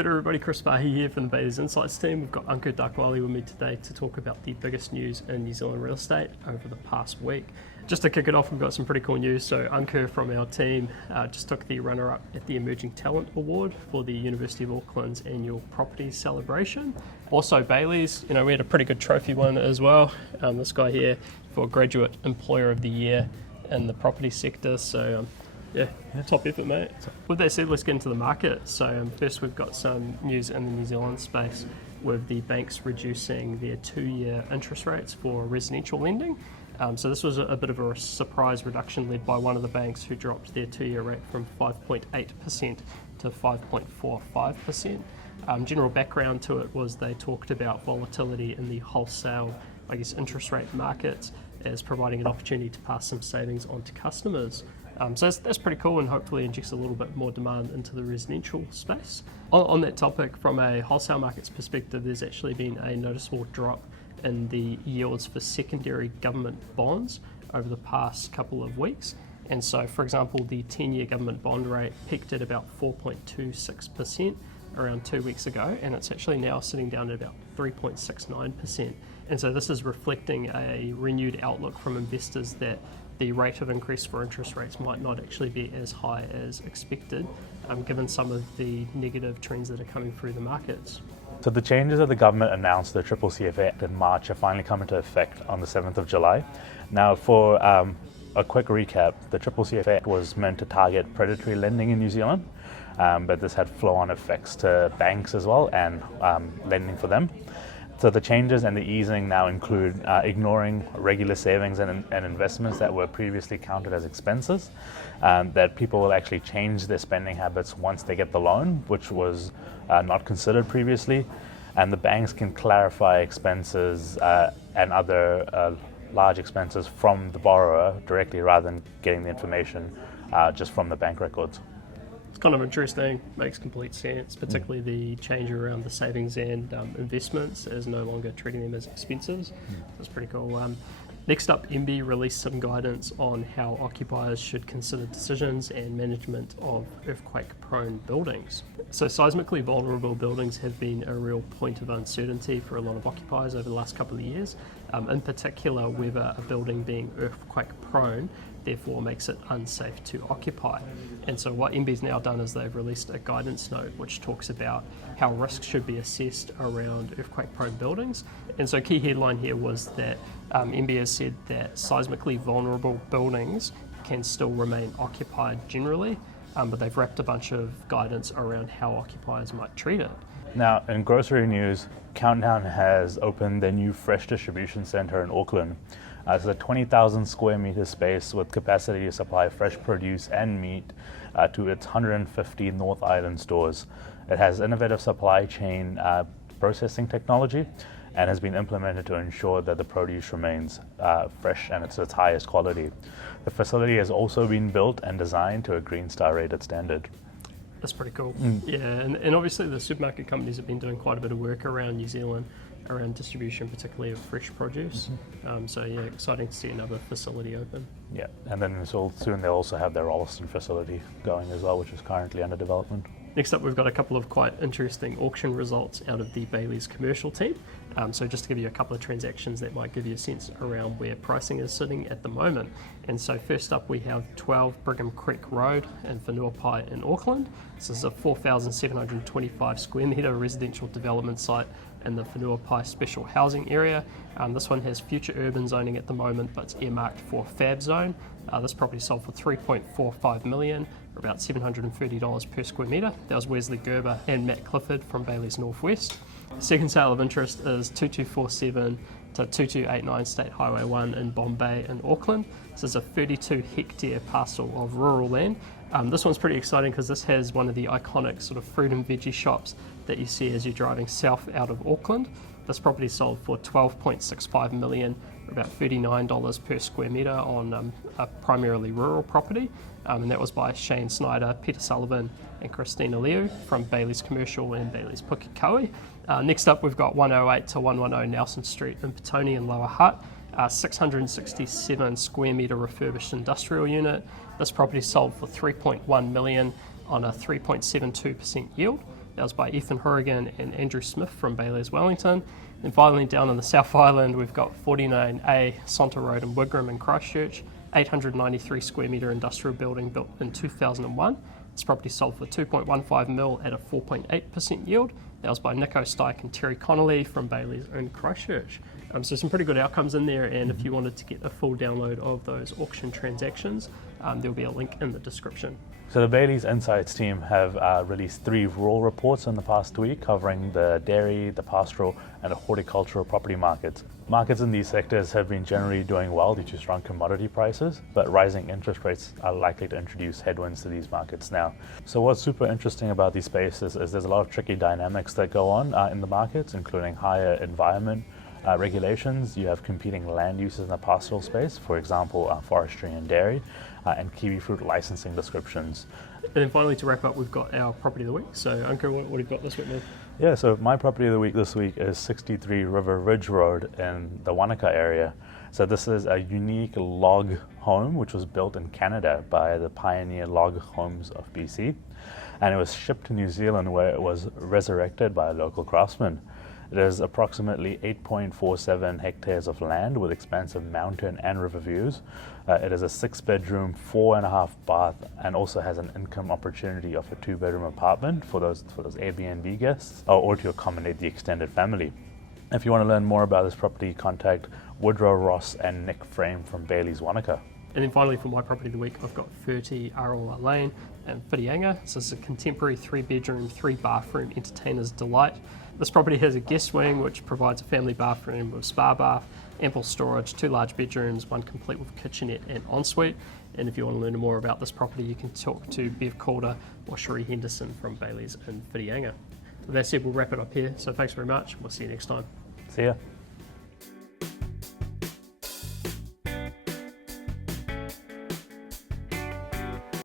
Good everybody, Chris Farhi here from the Bayleys Insights team. We've got Ankur Dakwale with me today to talk about the biggest news in New Zealand real estate over the past week. Just to kick it off, we've got some pretty cool news. So Ankur from our team just took the runner-up at the Emerging Talent Award for the University of Auckland's annual property celebration. Also Bayleys, we had a pretty good trophy one as well. This guy here for Graduate Employer of the Year in the property sector. So top effort, mate. With that said, let's get into the market. So first we've got some news in the New Zealand space with the banks reducing their 2-year interest rates for residential lending. So this was a bit of a surprise reduction led by one of the banks who dropped their 2-year rate from 5.8% to 5.45%. General background to it was they talked about volatility in the wholesale, interest rate markets as providing an opportunity to pass some savings on to customers. So that's pretty cool and hopefully injects a little bit more demand into the residential space. On that topic, from a wholesale markets perspective, there's actually been a noticeable drop in the yields for secondary government bonds over the past couple of weeks. And so, for example, the 10-year government bond rate peaked at about 4.26% around 2 weeks ago, and it's actually now sitting down at about 3.69%. And so this is reflecting a renewed outlook from investors that the rate of increase for interest rates might not actually be as high as expected, given some of the negative trends that are coming through the markets. So the changes that the government announced, the CCCFA Act in March, have finally come into effect on the 7th of July. Now, for a quick recap, the CCCFA Act was meant to target predatory lending in New Zealand, but this had flow-on effects to banks as well and lending for them. So the changes and the easing now include ignoring regular savings and investments that were previously counted as expenses, that people will actually change their spending habits once they get the loan, which was not considered previously, and the banks can clarify expenses and other large expenses from the borrower directly rather than getting the information just from the bank records. It's kind of interesting, makes complete sense, particularly the change around the savings and investments as no longer treating them as expenses. That's pretty cool. Next up, MBIE released some guidance on how occupiers should consider decisions and management of earthquake-prone buildings. So seismically vulnerable buildings have been a real point of uncertainty for a lot of occupiers over the last couple of years, in particular whether a building being earthquake-prone therefore makes it unsafe to occupy. And so what MBIE's now done is they've released a guidance note which talks about how risks should be assessed around earthquake-prone buildings. And so key headline here was that MBIE has said that seismically vulnerable buildings can still remain occupied generally, but they've wrapped a bunch of guidance around how occupiers might treat it. Now, in grocery news, Countdown has opened their new fresh distribution centre in Auckland. It's a 20,000 square metre space with capacity to supply fresh produce and meat to its 150 North Island stores. It has innovative supply chain processing technology and has been implemented to ensure that the produce remains fresh and it's its highest quality. The facility has also been built and designed to a Green Star rated standard. That's pretty cool. Yeah, and obviously the supermarket companies have been doing quite a bit of work around New Zealand around distribution, particularly of fresh produce. So yeah, exciting to see another facility open. Yeah, and then soon they'll also have their Rolleston facility going as well, which is currently under development. Next up, we've got a couple of quite interesting auction results out of the Bayleys commercial team. So just to give you a couple of transactions that might give you a sense around where pricing is sitting at the moment. And so first up, we have 12 Brigham Creek Road in Whanuapai in Auckland. This is a 4,725 square metre residential development site in the Whanuapai special housing area. This one has future urban zoning at the moment, but it's earmarked for fab zone. This property sold for $3.45 million, or about $730 per square metre. That was Wesley Gerber and Matt Clifford from Bayleys Northwest. Second sale of interest is 2247 to 2289 State Highway 1 in Bombay in Auckland. This is a 32 hectare parcel of rural land. This one's pretty exciting because this has one of the iconic sort of fruit and veggie shops that you see as you're driving south out of Auckland. This property sold for $12.65 million, or about $39 per square metre on a primarily rural property. And that was by Shane Snyder, Peter Sullivan and Christina Liu from Bayleys Commercial and Bayleys Pukekohe. Next up, we've got 108 to 110 Nelson Street in Petone in Lower Hutt. 667 square metre refurbished industrial unit. This property sold for $3.1 million on a 3.72% yield. That was by Ethan Horrigan and Andrew Smith from Bayleys Wellington. And finally, down on the South Island, we've got 49A Sonta Road in Wigram in Christchurch, 893 square metre industrial building built in 2001. This property sold for 2.15 mil at a 4.8% yield. That was by Nico Stike and Terry Connolly from Bayleys in Christchurch. So some pretty good outcomes in there, and if you wanted to get a full download of those auction transactions, there'll be a link in the description. So the Bayleys Insights team have released 3 rural reports in the past week covering the dairy, the pastoral and the horticultural property markets. Markets in these sectors have been generally doing well due to strong commodity prices, but rising interest rates are likely to introduce headwinds to these markets now. So what's super interesting about these spaces is there's a lot of tricky dynamics that go on in the markets, including higher environment regulations. You have competing land uses in the pastoral space, for example, forestry and dairy, and kiwi fruit licensing descriptions. And then finally, to wrap up, we've got our property of the week. So, Ankur, what have you got this week, man? Yeah, so my property of the week this week is 63 River Ridge Road in the Wanaka area. So this is a unique log home which was built in Canada by the Pioneer Log Homes of BC, and it was shipped to New Zealand where it was resurrected by a local craftsman. It is approximately 8.47 hectares of land with expansive mountain and river views. It is a 6-bedroom, 4.5 bath, and also has an income opportunity of a 2-bedroom apartment for those Airbnb guests, or to accommodate the extended family. If you want to learn more about this property, contact Woodrow Ross and Nick Frame from Bayleys Wanaka. And then finally, for my property of the week, I've got 30 Arawa Lane in Whitianga. So it's a contemporary 3-bedroom, 3-bathroom entertainer's delight. This property has a guest wing which provides a family bathroom with spa bath, ample storage, 2 large bedrooms, 1 complete with kitchenette and ensuite. And if you want to learn more about this property, you can talk to Bev Calder or Cherie Henderson from Bayleys in Whitianga. With that said, we'll wrap it up here. So thanks very much. We'll see you next time. See ya.